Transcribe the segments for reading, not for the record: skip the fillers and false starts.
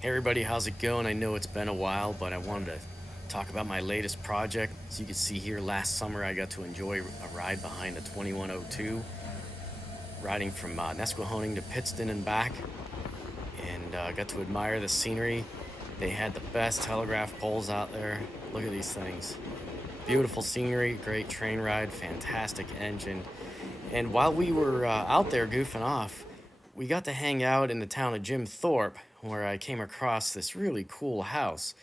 Hey everybody, how's it going? I know it's been a while, but I wanted to talk about my latest project. As you can see here, last summer I got to enjoy a ride behind the 2102, riding from Nesquehoning to Pittston and back, and got to admire the scenery. They had the best telegraph poles out there. Look at these things. Beautiful scenery, great train ride, fantastic engine. And while we were out there goofing off, we got to hang out in the town of Jim Thorpe, where I came across this really cool house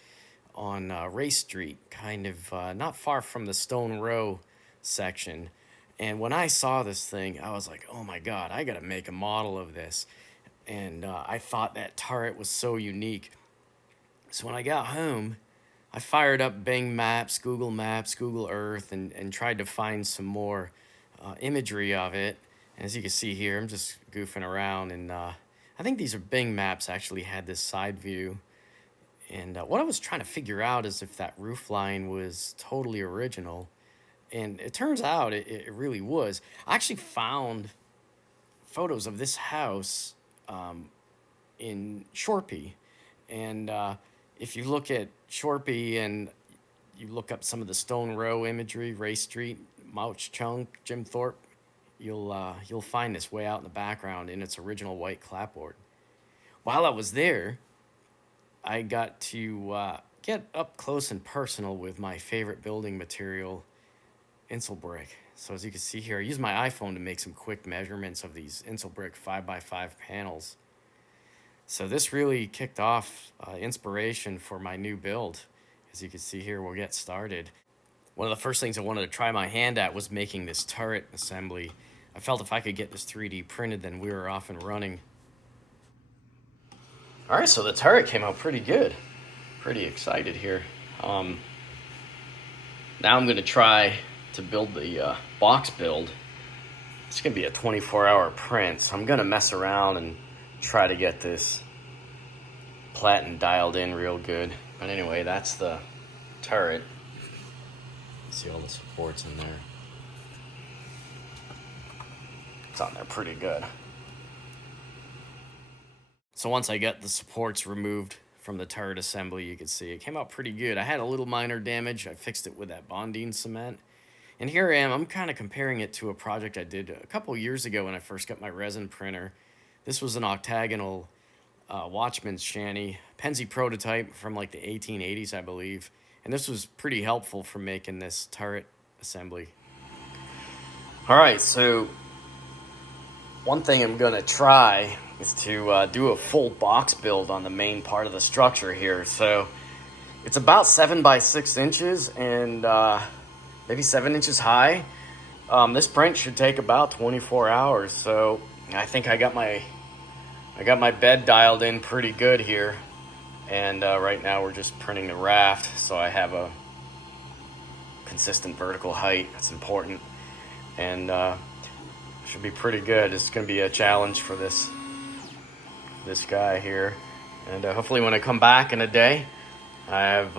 on Race Street, kind of not far from the Stone Row section. And when I saw this thing, I was like, oh my God, I gotta make a model of this. And I thought that turret was so unique. So when I got home, I fired up Bing Maps, Google Earth, and tried to find some more imagery of it. And as you can see here, I'm just goofing around, and I think these are Bing Maps actually had this side view. And what I was trying to figure out is if that roof line was totally original. And it turns out it really was. I actually found photos of this house in Shorpy. And if you look at Shorpy and you look up some of the Stone Row imagery, Race Street, Mouch Chunk, Jim Thorpe, you'll find this way out in the background in its original white clapboard. While I was there, I got to get up close and personal with my favorite building material, Insulbrick. So as you can see here, I used my iPhone to make some quick measurements of these Insulbrick 5x5 panels. So this really kicked off inspiration for my new build. As you can see here, we'll get started. One of the first things I wanted to try my hand at was making this turret assembly. I felt if I could get this 3D printed, then we were off and running. All right, so the turret came out pretty good. Pretty excited here. Now I'm gonna try to build the box build. It's gonna be a 24-hour print, so I'm gonna mess around and try to get this platen dialed in real good. But anyway, that's the turret. See all the supports in there. It's on there pretty good. So once I got the supports removed from the turret assembly, you can see it came out pretty good. I had a little minor damage. I fixed it with that bonding cement. And here I am. I'm kind of comparing it to a project I did a couple years ago when I first got my resin printer. This was an octagonal Watchman's shanty, Penzi prototype from like the 1880s, I believe. And this was pretty helpful for making this turret assembly. All right, so one thing I'm gonna try is to do a full box build on the main part of the structure here. So it's about 7 by 6 inches and maybe 7 inches high. This print should take about 24 hours. So I think I got my bed dialed in pretty good here. And right now we're just printing the raft, so I have a consistent vertical height. That's important. And should be pretty good. It's going to be a challenge for this guy here. And hopefully when I come back in a day, I have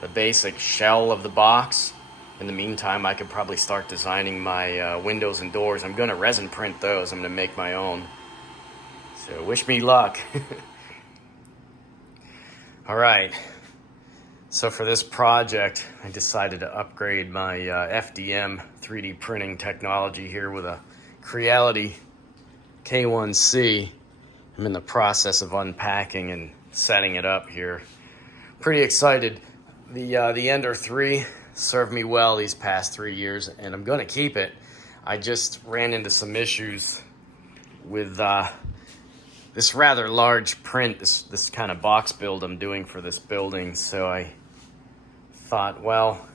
the basic shell of the box. In the meantime, I could probably start designing my windows and doors. I'm going to resin print those. I'm going to make my own. So wish me luck. All right. So for this project, I decided to upgrade my FDM 3D printing technology here with a Creality K1C. I'm in the process of unpacking and setting it up here. Pretty excited. The Ender 3 served me well these past 3 years, and I'm gonna keep it. I just ran into some issues with this rather large print, this kind of box build I'm doing for this building. So I thought, well,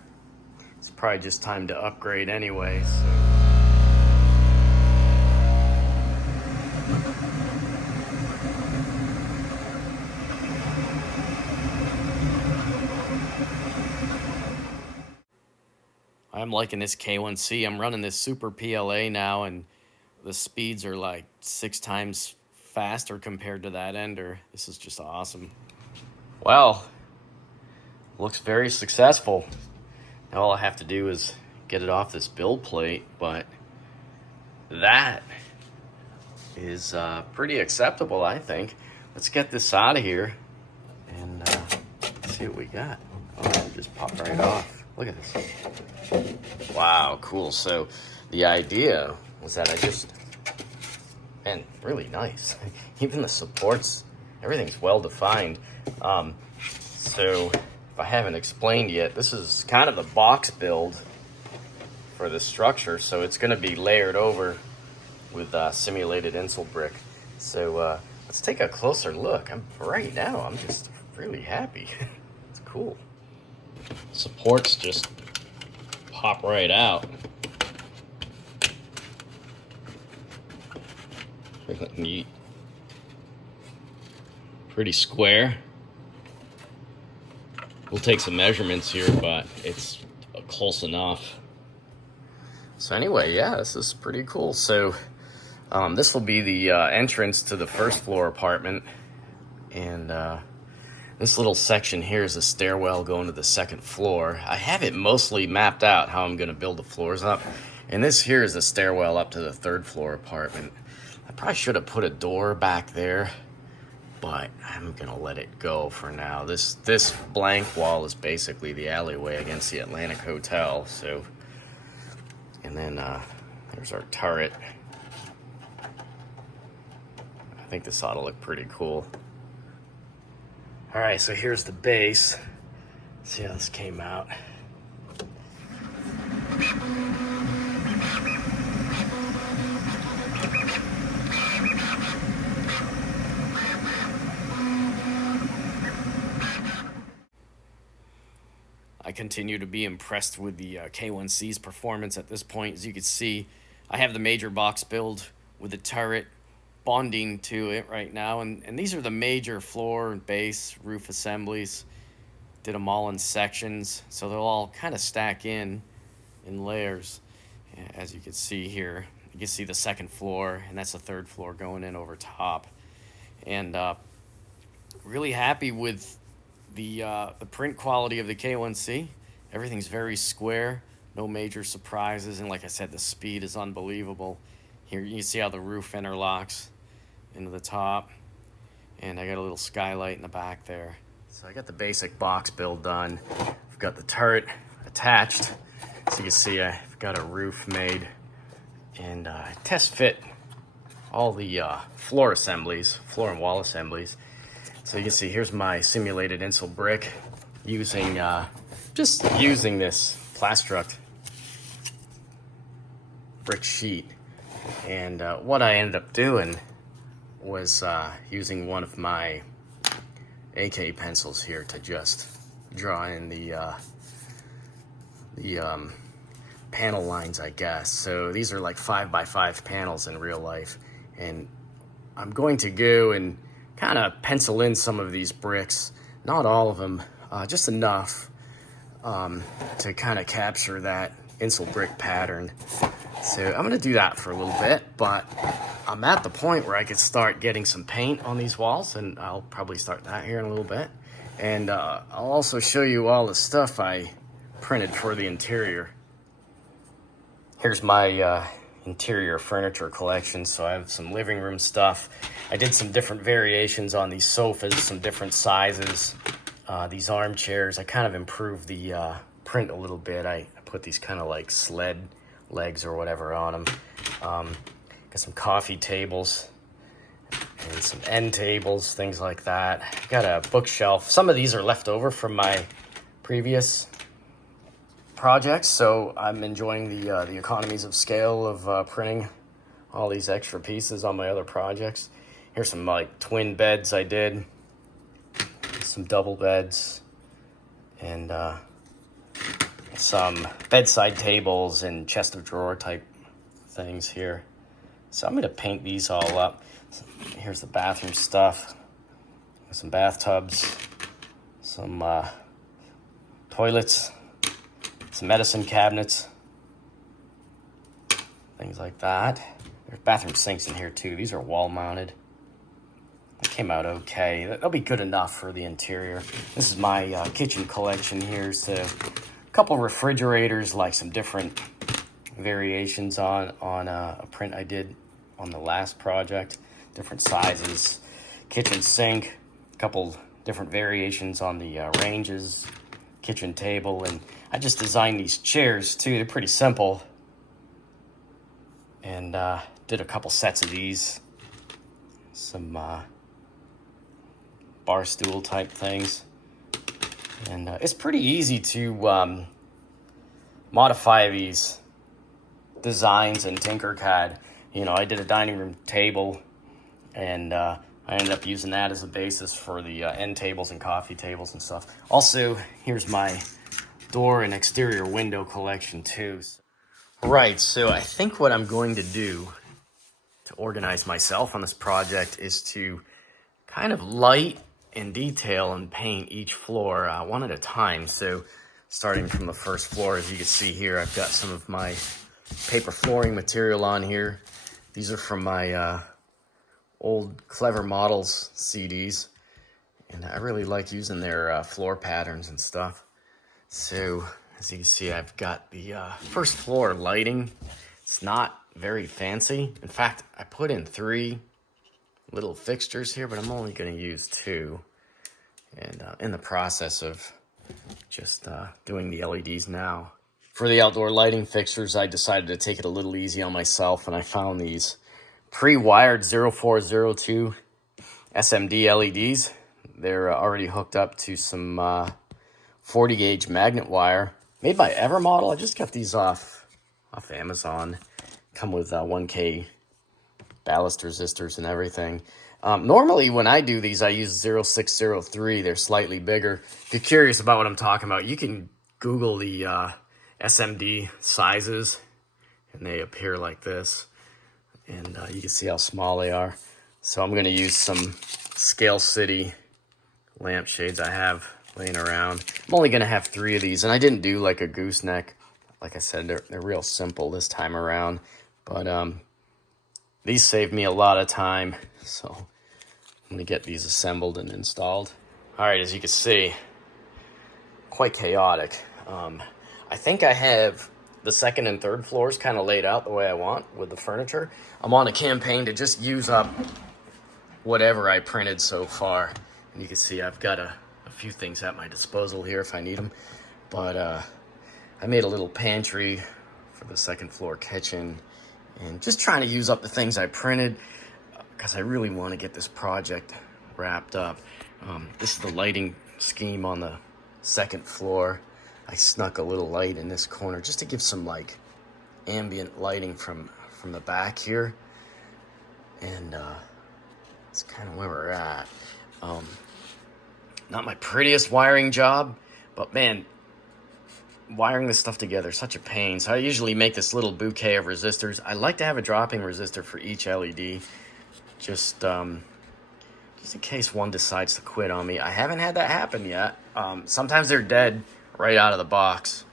it's probably just time to upgrade anyway. So. I'm liking this K1C. I'm running this Super PLA now, and the speeds are like 6 times faster compared to that Ender. This is just awesome. Well, looks very successful. Now all I have to do is get it off this build plate, but that is pretty acceptable, I think. Let's get this out of here we got. Oh, it just popped right off. Look at this. Wow, cool. So the idea was that and really nice. Even the supports, everything's well defined. So if I haven't explained yet, this is kind of the box build for the structure. So it's going to be layered over with simulated Insulbrick. So let's take a closer look. Right now, I'm just really happy. It's cool. Supports just pop right out. Really neat. Pretty square. We'll take some measurements here, but it's close enough. So anyway, yeah, this is pretty cool. So this will be the entrance to the first floor apartment, and this little section here is a stairwell going to the second floor. I have it mostly mapped out how I'm going to build the floors up, and this here is the stairwell up to the third floor apartment. I probably should have put a door back there, but I'm going to let it go for now. This blank wall is basically the alleyway against the Atlantic Hotel. So, and then there's our turret. I think this ought to look pretty cool. All right, so here's the base. Let's see how this came out. I continue to be impressed with the K1C's performance at this point. As you can see, I have the major box build with the turret bonding to it right now, and these are the major floor, base, roof assemblies. Did them all in sections, so they'll all kind of stack in layers. As you can see here, you can see the second floor, and that's the third floor going in over top. And really happy with the print quality of the K1C. Everything's very square, no major surprises, and like I said, the speed is unbelievable. Here you see how the roof interlocks into the top, and I got a little skylight in the back there. So I got the basic box build done. I've got the turret attached, so you can see I've got a roof made, and test fit all the floor and wall assemblies. So you can see here's my simulated Insulbrick using this Plastruct brick sheet. And what I ended up doing was using one of my AK pencils here to just draw in the panel lines, I guess. So these are like 5x5 panels in real life, and I'm going to go and kind of pencil in some of these bricks, not all of them, just enough to kind of capture that Insulbrick pattern. So I'm going to do that for a little bit, but I'm at the point where I could start getting some paint on these walls, and I'll probably start that here in a little bit. And I'll also show you all the stuff I printed for the interior. Here's my interior furniture collection. So I have some living room stuff. I did some different variations on these sofas, some different sizes. These armchairs, I kind of improved the print a little bit. I put these kind of like sled legs or whatever on them. Got some coffee tables and some end tables, things like that. Got a bookshelf. Some of these are left over from my previous projects, so I'm enjoying the economies of scale of printing all these extra pieces on my other projects. Here's some like twin beds I did, some double beds, and some bedside tables and chest of drawer type things here. So I'm gonna paint these all up. Here's the bathroom stuff, some bathtubs, some toilets, some medicine cabinets, things like that. There's bathroom sinks in here too. These are wall mounted. They came out okay. That'll be good enough for the interior. This is my kitchen collection here. So a couple refrigerators, like some different variations on a print I did on the last project, different sizes. Kitchen sink, a couple different variations on the ranges, kitchen table, and I just designed these chairs too. They're pretty simple, and did a couple sets of these, some bar stool type things, and it's pretty easy to modify these designs in Tinkercad. You know, I did a dining room table, and I ended up using that as a basis for the end tables and coffee tables and stuff. Also, here's my door and exterior window collection too. Right, so I think what I'm going to do to organize myself on this project is to kind of light and detail and paint each floor one at a time. So starting from the first floor, as you can see here, I've got some of my paper flooring material on here. These are from my old Clever Models CDs, and I really like using their floor patterns and stuff. So as you can see, I've got the first floor lighting. It's not very fancy. In fact, I put in 3 little fixtures here, but I'm only going to use 2. And in the process of just doing the LEDs now. For the outdoor lighting fixtures, I decided to take it a little easy on myself, and I found these pre-wired 0402 SMD LEDs. They're already hooked up to some 40 gauge magnet wire made by Evermodel. I just got these off Amazon. Come with 1K ballast resistors and everything. Normally when I do these, I use 0603. They're slightly bigger. If you're curious about what I'm talking about, you can Google the SMD sizes, and they appear like this. And you can see how small they are. So I'm going to use some Scale City lampshades I have laying around. I'm only going to have 3 of these, and I didn't do like a gooseneck. Like I said, they're real simple this time around. But these saved me a lot of time, so I'm going to get these assembled and installed. All right, as you can see, quite chaotic. I think I have the second and third floors kind of laid out the way I want with the furniture. I'm on a campaign to just use up whatever I printed so far. And you can see I've got a few things at my disposal here if I need them. But I made a little pantry for the second floor kitchen, and just trying to use up the things I printed because I really want to get this project wrapped up. This is the lighting scheme on the second floor. I snuck a little light in this corner just to give some like ambient lighting from the back here, and that's kind of where we're at. Not my prettiest wiring job, but man, wiring this stuff together is such a pain. So I usually make this little bouquet of resistors. I like to have a dropping resistor for each LED, just in case one decides to quit on me. I haven't had that happen yet. Sometimes they're dead right out of the box,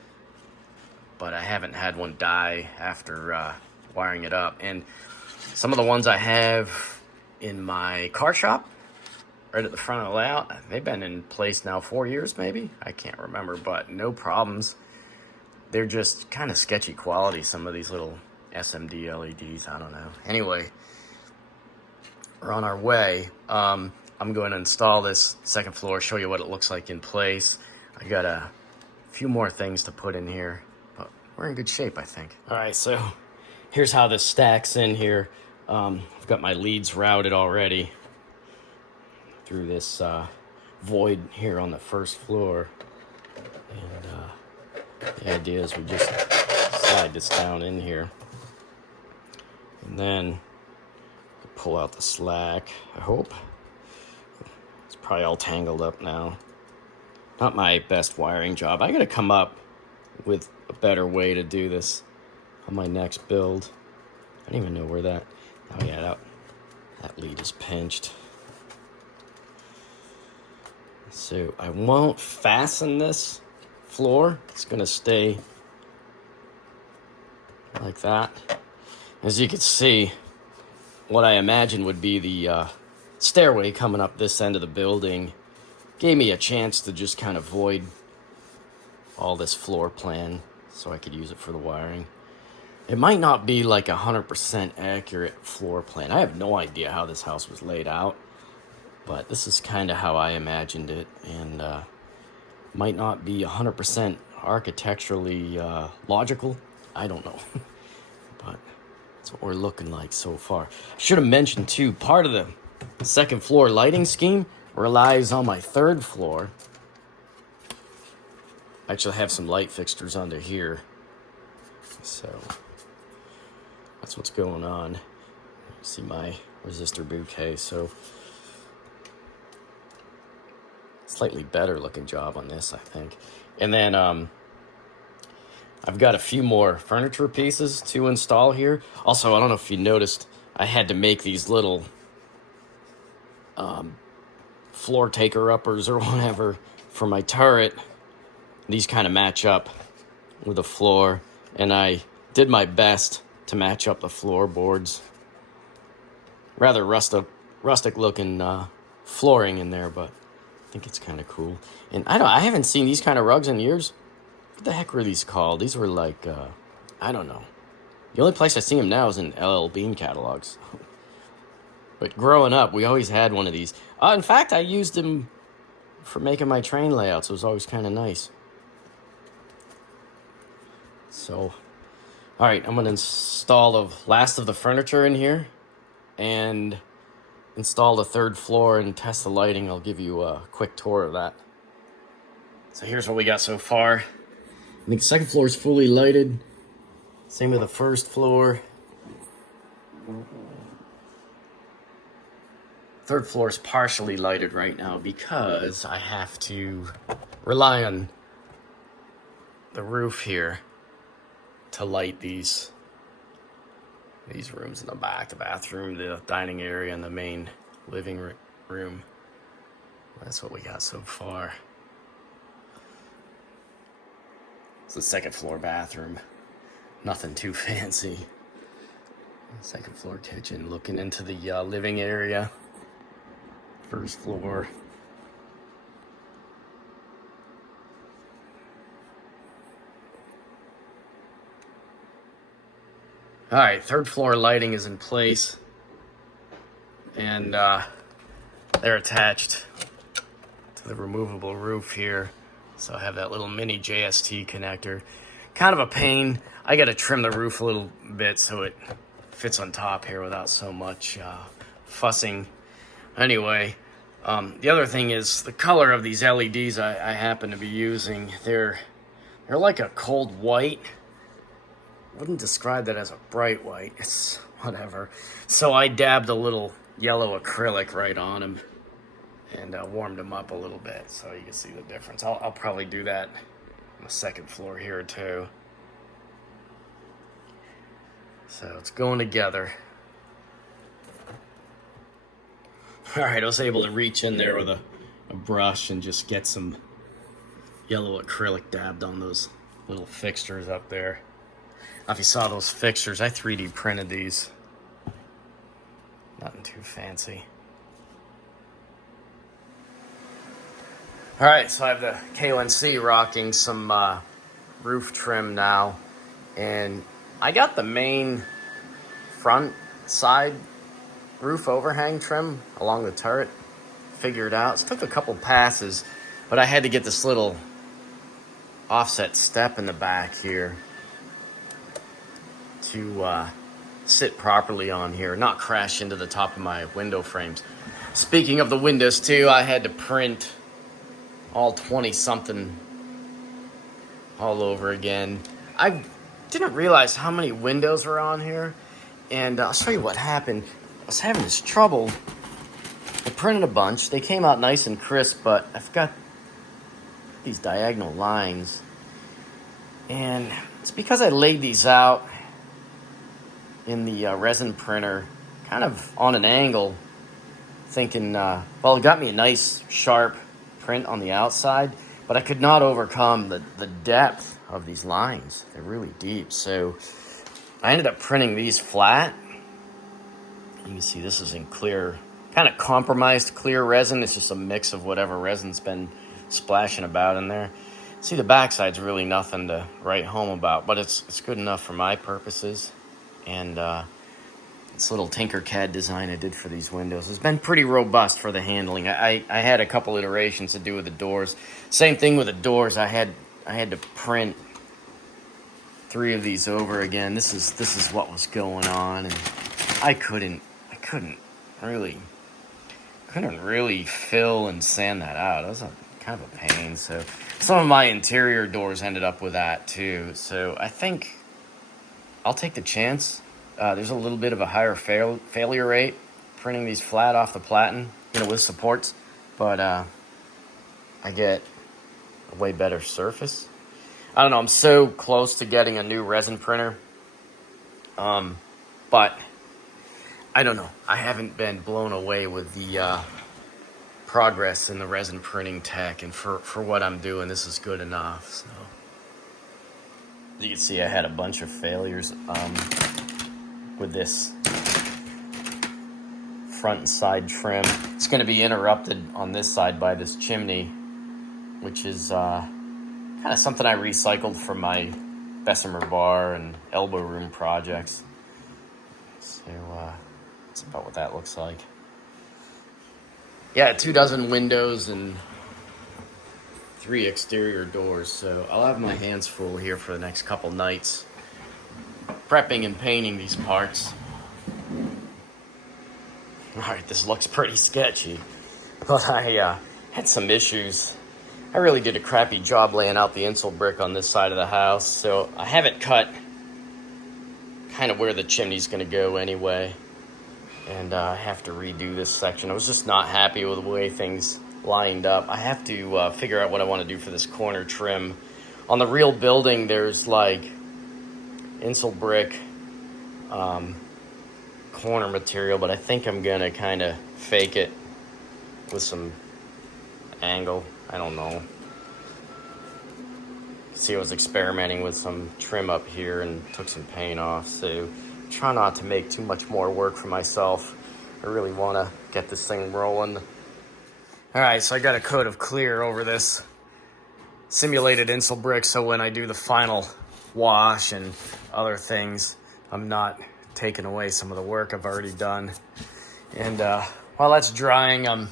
but I haven't had one die after wiring it up. And some of the ones I have in my car shop, right at the front of the layout, they've been in place now 4 years maybe. I can't remember, but no problems. They're just kind of sketchy quality, some of these little SMD LEDs. I don't know. Anyway, we're on our way. I'm going to install this second floor, show you what it looks like in place. I got a few more things to put in here, but we're in good shape, I think. All right, so here's how this stacks in here. I've got my leads routed already through this void here on the first floor, and the idea is we just slide this down in here, and then pull out the slack. I hope it's probably all tangled up now. Not my best wiring job. I gotta come up with a better way to do this on my next build. I don't even know where that, oh yeah, that lead is pinched. So I won't fasten this floor. It's gonna stay like that. As you can see, what I imagine would be the stairway coming up this end of the building gave me a chance to just kind of void all this floor plan so I could use it for the wiring. It might not be like 100% accurate floor plan. I have no idea how this house was laid out. but this is kind of how I imagined it, and might not be 100% architecturally logical. I don't know. But that's what we're looking like so far. I should have mentioned too, part of the second floor lighting scheme relies on my third floor. I actually have some light fixtures under here, so that's what's going on. See my resistor bouquet, so slightly better looking job on this, I think. And then I've got a few more furniture pieces to install here. Also, I don't know if you noticed, I had to make these little floor taker uppers or whatever for my turret. These kind of match up with the floor, and I did my best to match up the floorboards. Rather rustic looking flooring in there, but I think it's kind of cool. And I haven't seen these kind of rugs in years. What the heck were these called? These were like, I don't know. The only place I see them now is in LL Bean catalogs. But growing up, we always had one of these. In fact, I used them for making my train layouts. It was always kind of nice. So, all right, I'm going to install the last of the furniture in here and install the third floor and test the lighting. I'll give you a quick tour of that. So here's what we got so far. I think the second floor is fully lighted. Same with the first floor. Third floor is partially lighted right now because I have to rely on the roof here to light these rooms in the back, the bathroom, the dining area, and the main living room. That's what we got so far. It's the second floor bathroom. Nothing too fancy. Second floor kitchen, looking into the living area. First floor. All right, third floor lighting is in place, and they're attached to the removable roof here. So I have that little mini JST connector. Kind of a pain. I got to trim the roof a little bit so it fits on top here without so much fussing. Anyway, the other thing is the color of these LEDs I happen to be using. They're like a cold white. Wouldn't describe that as a bright white. It's whatever. So I dabbed a little yellow acrylic right on them and warmed them up a little bit so you can see the difference. I'll probably do that on the second floor here too. So it's going together. All right, I was able to reach in there with a brush and just get some yellow acrylic dabbed on those little fixtures up there. If you saw those fixtures, I 3D printed these. Nothing too fancy. All right, so I have the KONC rocking some roof trim now. And I got the main front side roof overhang trim along the turret figured out. It took a couple passes, but I had to get this little offset step in the back here to sit properly on here, not crash into the top of my window frames. Speaking of the windows too, I had to print all 20 something all over again. I didn't realize how many windows were on here, and I'll show you what happened. I was having this trouble. I printed a bunch. They came out nice and crisp, but I've got these diagonal lines, and it's because I laid these out in the resin printer kind of on an angle, thinking, well, it got me a nice sharp print on the outside, but I could not overcome the depth of these lines. They're really deep. So I ended up printing these flat. You can see this is in clear, kind of compromised clear resin. It's just a mix of whatever resin's been splashing about in there. See, the backside's really nothing to write home about, but it's good enough for my purposes. And This little Tinkercad design I did for these windows has been pretty robust for the handling. I had a couple iterations to do with the doors. Same thing with the doors. I had to print 3 of these over again. This is what was going on, and I couldn't really fill and sand that out. It was kind of a pain. So some of my interior doors ended up with that too. So I think I'll take the chance. There's a little bit of a higher failure rate printing these flat off the platen, with supports, but I get a way better surface. I don't know. I'm so close to getting a new resin printer, but I don't know. I haven't been blown away with the progress in the resin printing tech, and for what I'm doing, this is good enough. So you can see I had a bunch of failures with this front and side trim. It's going to be interrupted on this side by this chimney, which is kind of something I recycled from my Bessemer bar and elbow room projects. So that's about what that looks like. Yeah, 24 windows and 3 exterior doors. So I'll have my hands full here for the next couple nights, prepping and painting these parts. Alright, this looks pretty sketchy, but I had some issues. I really did a crappy job laying out the Insulbrick on this side of the house, so I have it cut kind of where the chimney's going to go anyway, and I have to redo this section. I was just not happy with the way things lined up. I have to figure out what I want to do for this corner trim. On the real building, there's like Insulbrick corner material, but I think I'm gonna kind of fake it with some angle. I don't know. See, I was experimenting with some trim up here and took some paint off, so try not to make too much more work for myself. I really want to get this thing rolling. All right, so I got a coat of clear over this simulated Insulbrick, so when I do the final wash and other things, I'm not taking away some of the work I've already done. And while that's drying, I'm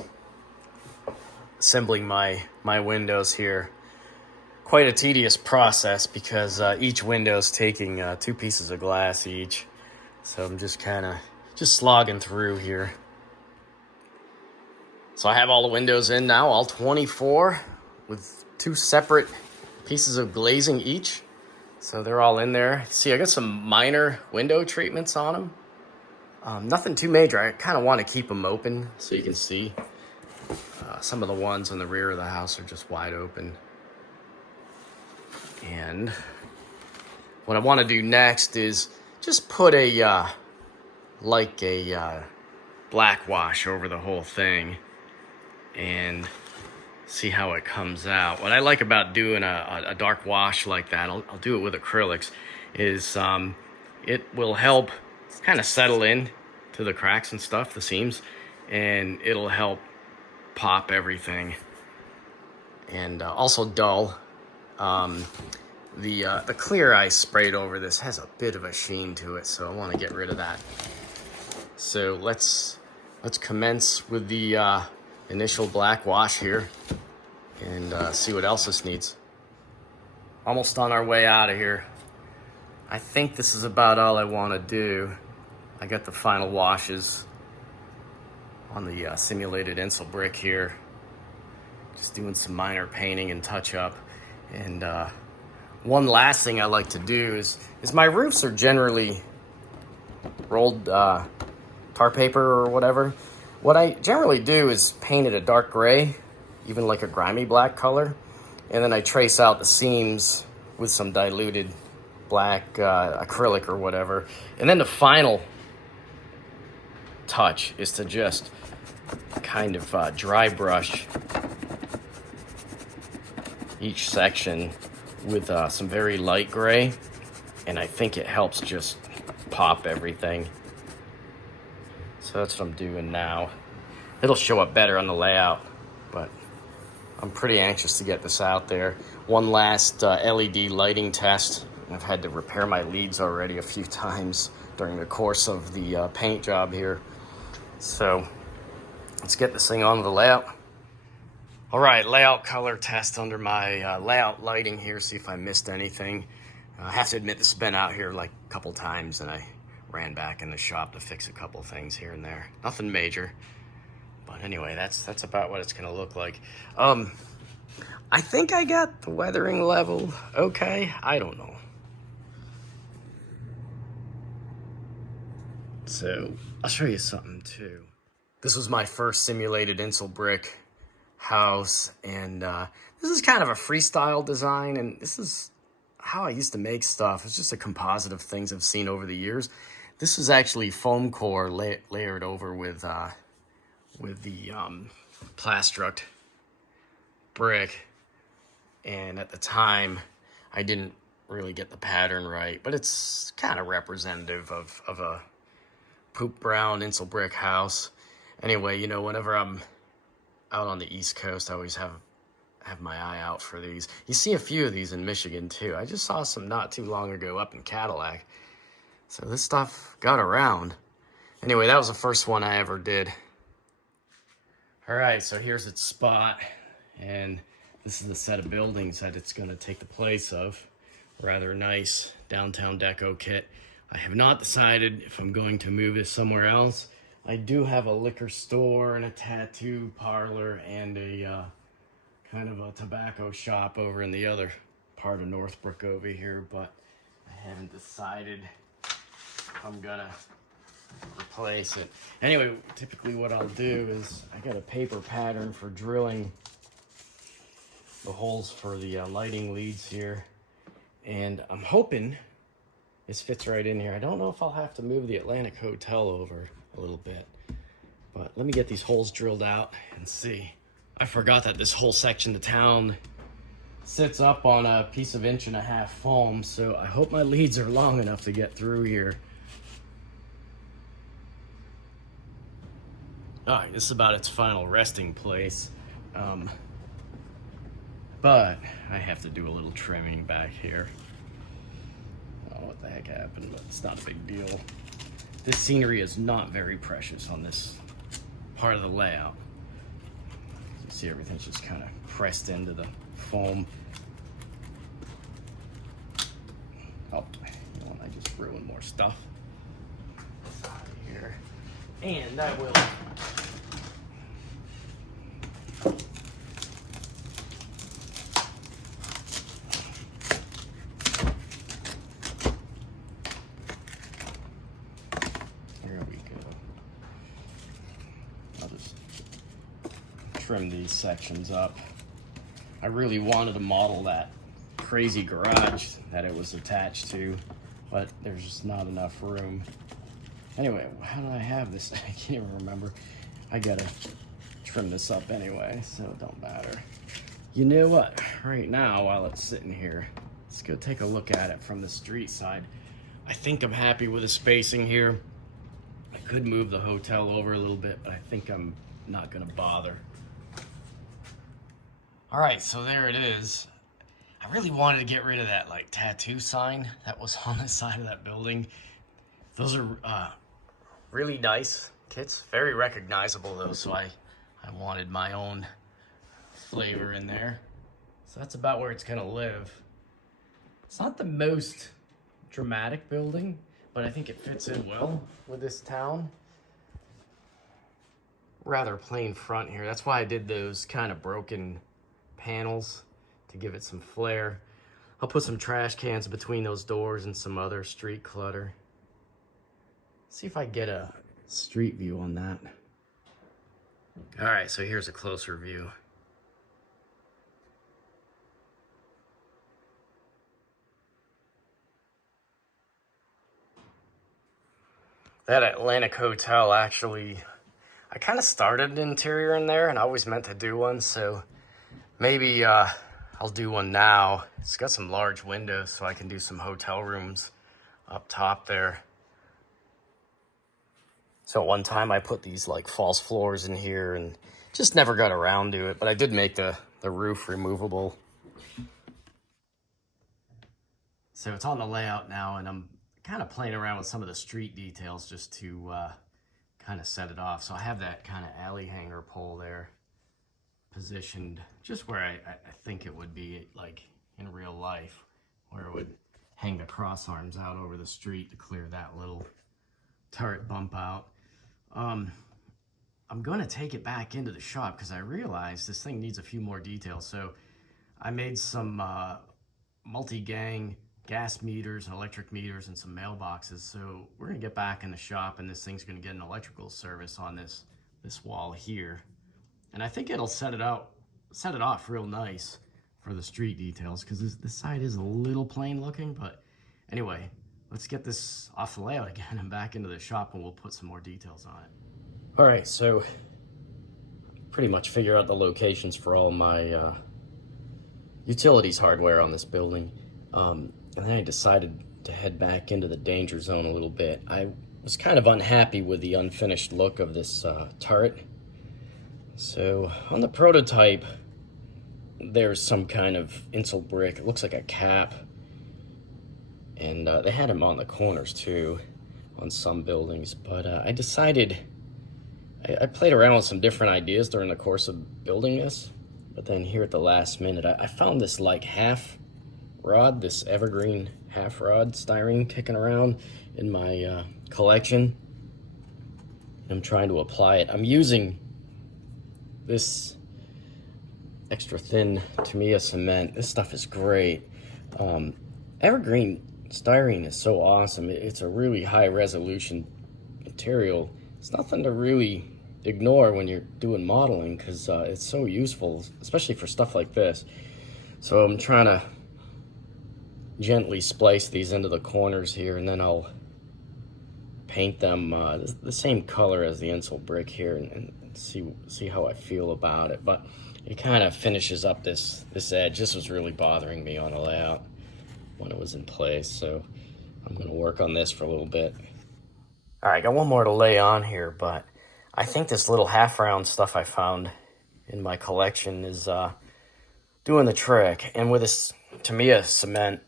assembling my windows here. Quite a tedious process because each window's taking 2 pieces of glass each. So I'm just slogging through here. So I have all the windows in now, all 24, with 2 separate pieces of glazing each. So they're all in there. See, I got some minor window treatments on them. Nothing too major. I kind of want to keep them open so you can see. Some of the ones in the rear of the house are just wide open. And what I want to do next is just put a black wash over the whole thing and see how it comes out. What I like about doing a dark wash like that, I'll do it with acrylics, is it will help kind of settle in to the cracks and stuff, the seams, and it'll help pop everything and also dull. The clear I sprayed over this has a bit of a sheen to it, so I want to get rid of that. So let's commence with the initial black wash here and see what else this needs. Almost on our way out of here. I think this is about all I want to do. I got the final washes on the simulated Insulbrick here. Just doing some minor painting and touch up. And one last thing I like to do is my roofs are generally rolled tar paper or whatever. What I generally do is paint it a dark gray, even like a grimy black color, and then I trace out the seams with some diluted black acrylic or whatever. And then the final touch is to just kind of dry brush each section with some very light gray, and I think it helps just pop everything. So that's what I'm doing now. It'll show up better on the layout, but I'm pretty anxious to get this out there. One last LED lighting test. I've had to repair my leads already a few times during the course of the paint job here. So let's get this thing onto the layout. All right, layout color test under my layout lighting here, see if I missed anything. I have to admit, this has been out here like a couple times, and I ran back in the shop to fix a couple things here and there. Nothing major. But anyway, that's about what it's gonna look like. I think I got the weathering level okay. I don't know. So I'll show you something too. This was my first simulated Insulbrick house, and this is kind of a freestyle design, and this is how I used to make stuff. It's just a composite of things I've seen over the years. This is actually foam core layered over with the plastruct brick, and at the time I didn't really get the pattern right, but it's kind of representative of a poop brown Insulbrick house. Anyway, you know, whenever I'm out on the East Coast, I always have my eye out for these. You see a few of these in Michigan too. I just saw some not too long ago up in Cadillac. So this stuff got around. Anyway, that was the first one I ever did. All right, so here's its spot, and this is the set of buildings that it's going to take the place of. Rather nice downtown deco kit. I have not decided if I'm going to move this somewhere else. I do have a liquor store and a tattoo parlor and a kind of a tobacco shop over in the other part of Northbrook over here, but I haven't decided if I'm gonna replace it. Anyway, typically what I'll do is I got a paper pattern for drilling the holes for the lighting leads here, and I'm hoping this fits right in here. I don't know if I'll have to move the Atlantic Hotel over a little bit, but let me get these holes drilled out and see. I forgot that this whole section of town sits up on a piece of 1.5 inch foam, so I hope my leads are long enough to get through here. All right, this is about its final resting place. But I have to do a little trimming back here. I don't know what the heck happened, but it's not a big deal. This scenery is not very precious on this part of the layout. You see everything's just kind of pressed into the foam. Oh, you know, I just ruined more stuff. Out of here. And I will trim these sections up. I really wanted to model that crazy garage that it was attached to, but there's just not enough room. Anyway, how do I have this? I can't even remember. I gotta trim this up anyway, so it don't matter. You know what? Right now, while it's sitting here, let's go take a look at it from the street side. I think I'm happy with the spacing here. I could move the hotel over a little bit, but I think I'm not gonna bother. All right, so there it is. I really wanted to get rid of that like tattoo sign that was on the side of that building. Those are really nice kits, very recognizable though, so I wanted my own flavor in there. So that's about where it's gonna live. It's not the most dramatic building, but I think it fits in well with this town. Rather plain front here. That's why I did those kind of broken panels to give it some flair. I'll put some trash cans between those doors and some other street clutter. See if I get a street view on that. All right, so here's a closer view. That Atlantic Hotel, actually, I kind of started an interior in there and I always meant to do one, so maybe I'll do one now. It's got some large windows so I can do some hotel rooms up top there. So at one time I put these like false floors in here and just never got around to it, but I did make the roof removable. So it's on the layout now and I'm kind of playing around with some of the street details just to kind of set it off. So I have that kind of alley hanger pole there positioned just where I think it would be like in real life, where it would hang the cross arms out over the street to clear that little turret bump out. I'm going to take it back into the shop because I realized this thing needs a few more details. So I made some multi-gang gas meters and electric meters and some mailboxes. So we're going to get back in the shop, and this thing's going to get an electrical service on this wall here. And I think it'll set it off real nice for the street details, because this side is a little plain looking. But anyway, let's get this off the layout again and back into the shop, and we'll put some more details on it. All right, so pretty much figure out the locations for all my utilities hardware on this building. And then I decided to head back into the danger zone a little bit. I was kind of unhappy with the unfinished look of this turret. So on the prototype, there's some kind of Insulbrick. It looks like a cap. And they had them on the corners too, on some buildings. But I decided, I played around with some different ideas during the course of building this. But then here at the last minute, I found this like half rod, this evergreen half rod styrene kicking around in my collection. I'm trying to apply it. I'm using this extra thin Tamiya cement. This stuff is great. Evergreen styrene is so awesome. It's a really high resolution material. It's nothing to really ignore when you're doing modeling, because it's so useful, especially for stuff like this. So I'm trying to gently splice these into the corners here, and then I'll paint them the same color as the Insulbrick here, and see how I feel about it. But it kind of finishes up this edge. This was really bothering me on the layout when it was in place, so I'm going to work on this for a little bit. All right, got one more to lay on here, but I think this little half round stuff I found in my collection is doing the trick. And with this Tamiya cement,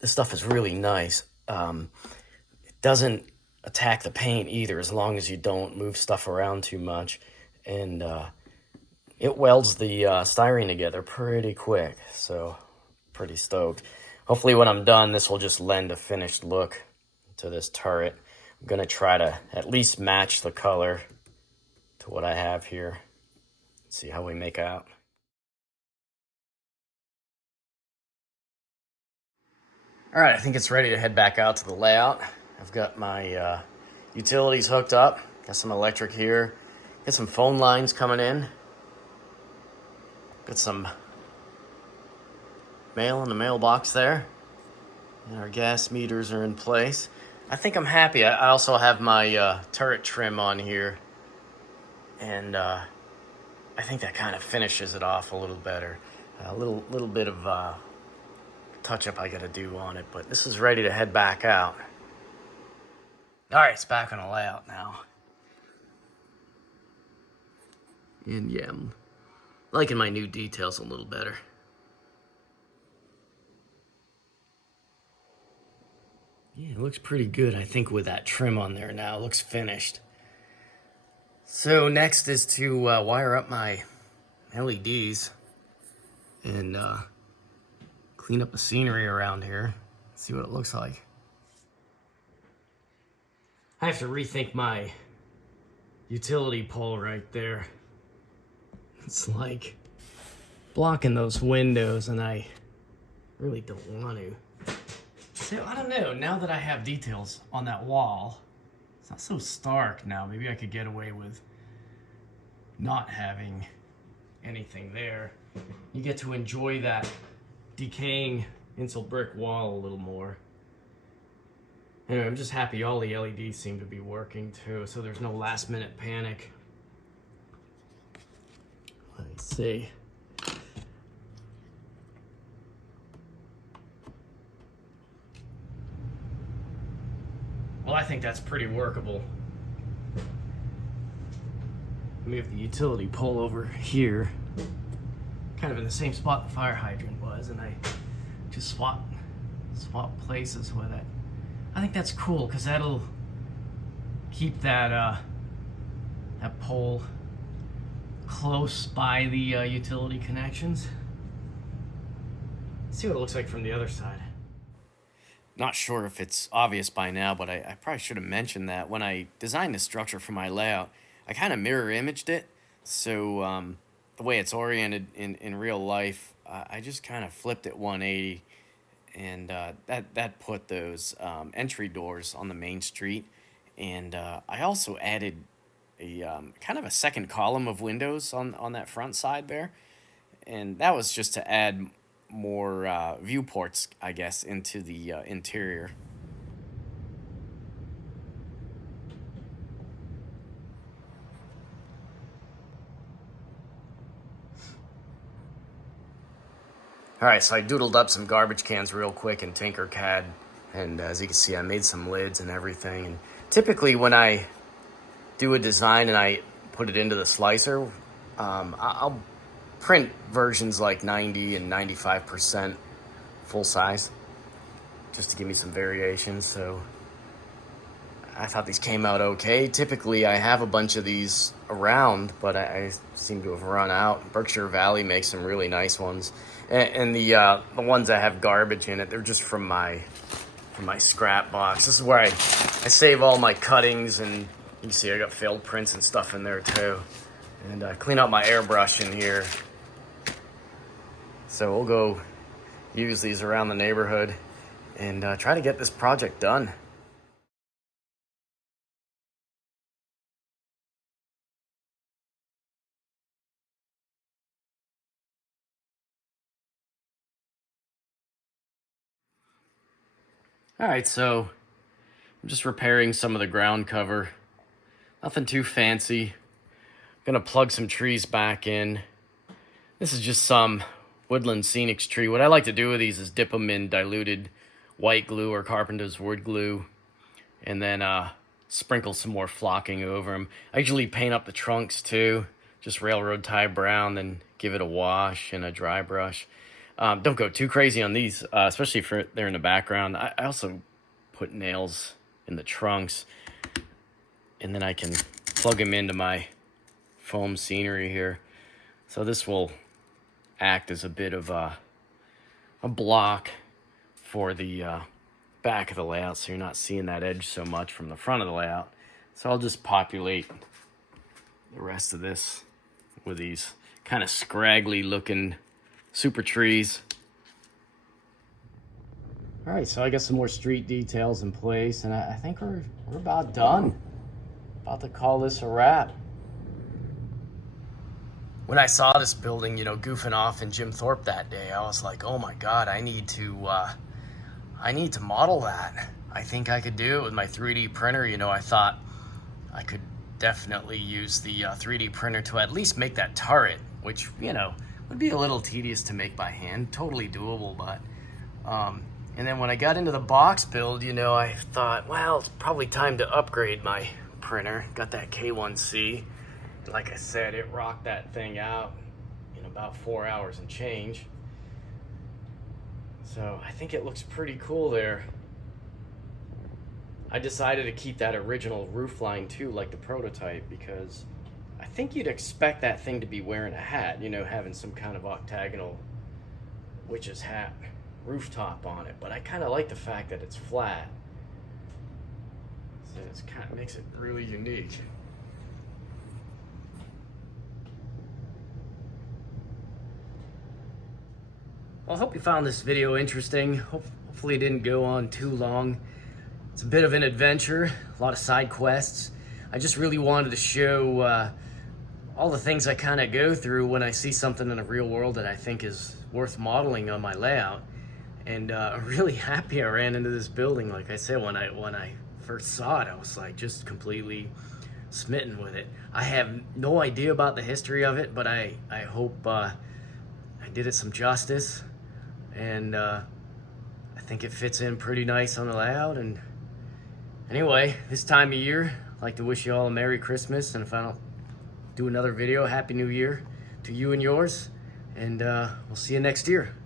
this stuff is really nice. It doesn't attack the paint either, as long as you don't move stuff around too much. And it welds the styrene together pretty quick, so pretty stoked. Hopefully when I'm done, this will just lend a finished look to this turret. I'm gonna try to at least match the color to what I have here. See how we make out. All right, I think it's ready to head back out to the layout. I've got my utilities hooked up. Got some electric here. Got some phone lines coming in. Got some mail in the mailbox there. And our gas meters are in place. I think I'm happy. I also have my turret trim on here. And I think that kind of finishes it off a little better. A little bit of touch-up I gotta do on it, but this is ready to head back out. All right, it's back on the layout now. And yeah, I'm liking my new details a little better. Yeah, it looks pretty good, I think, with that trim on there now. It looks finished. So next is to wire up my LEDs and clean up the scenery around here. See what it looks like. I have to rethink my utility pole right there. It's like blocking those windows, and I really don't want to. So I don't know, now that I have details on that wall, it's not so stark now. Maybe I could get away with not having anything there. You get to enjoy that decaying Insulbrick wall a little more. Anyway, I'm just happy all the LEDs seem to be working too, so there's no last minute panic. Let me see. Well, I think that's pretty workable. Move the utility pole over here, kind of in the same spot the fire hydrant was, and I just swap places with it. I think that's cool because that'll keep that that pole close by the utility connections. Let's see what it looks like from the other side. Not sure if it's obvious by now, but I probably should have mentioned that when I designed the structure for my layout, I kind of mirror imaged it. So the way it's oriented in real life, I just kind of flipped it 180, and that put those entry doors on the main street. And I also added a kind of a second column of windows on that front side there. And that was just to add more viewports, I guess, into the interior. All right, so I doodled up some garbage cans real quick in Tinkercad, and as you can see, I made some lids and everything. And typically when I do a design and I put it into the slicer, I'll print versions like 90 and 95% full size, just to give me some variations. So I thought these came out okay. Typically I have a bunch of these around, but I seem to have run out. Berkshire Valley makes some really nice ones. And the ones that have garbage in it, they're just from my scrap box. This is where I save all my cuttings, and you can see I got failed prints and stuff in there too. And clean out my airbrush in here. So we'll go use these around the neighborhood and try to get this project done. All right, so I'm just repairing some of the ground cover. Nothing too fancy. I'm gonna plug some trees back in. This is just some woodland scenics tree. What I like to do with these is dip them in diluted white glue or carpenter's wood glue, and then sprinkle some more flocking over them. I usually paint up the trunks too, just railroad tie brown, then give it a wash and a dry brush. Don't go too crazy on these, especially if they're in the background. I also put nails in the trunks, and then I can plug them into my foam scenery here. So this will act as a bit of a block for the back of the layout, so you're not seeing that edge so much from the front of the layout. So I'll just populate the rest of this with these kind of scraggly looking super trees. All right, so I got some more street details in place, and I think we're about done. About to call this a wrap. When I saw this building, you know, goofing off in Jim Thorpe that day, I was like, oh my God, I need to model that. I think I could do it with my 3D printer. You know, I thought I could definitely use the 3D printer to at least make that turret, which, you know, would be a little tedious to make by hand. Totally doable, but and then when I got into the box build, you know, I thought, well, it's probably time to upgrade my printer. Got that K1C. Like I said, it rocked that thing out in about 4 hours and change. So I think it looks pretty cool there. I decided to keep that original roof line too, like the prototype, because I think you'd expect that thing to be wearing a hat, you know, having some kind of octagonal witch's hat rooftop on it. But I kind of like the fact that it's flat. So it kind of makes it really unique. Well, I hope you found this video interesting. Hopefully it didn't go on too long. It's a bit of an adventure, a lot of side quests. I just really wanted to show all the things I kind of go through when I see something in the real world that I think is worth modeling on my layout. And I'm really happy I ran into this building. Like I said, when I first saw it, I was like just completely smitten with it. I have no idea about the history of it, but I hope I did it some justice. And I think it fits in pretty nice on the layout. And anyway, this time of year, I'd like to wish you all a Merry Christmas, and if I don't do another video, Happy New Year to you and yours, and we'll see you next year.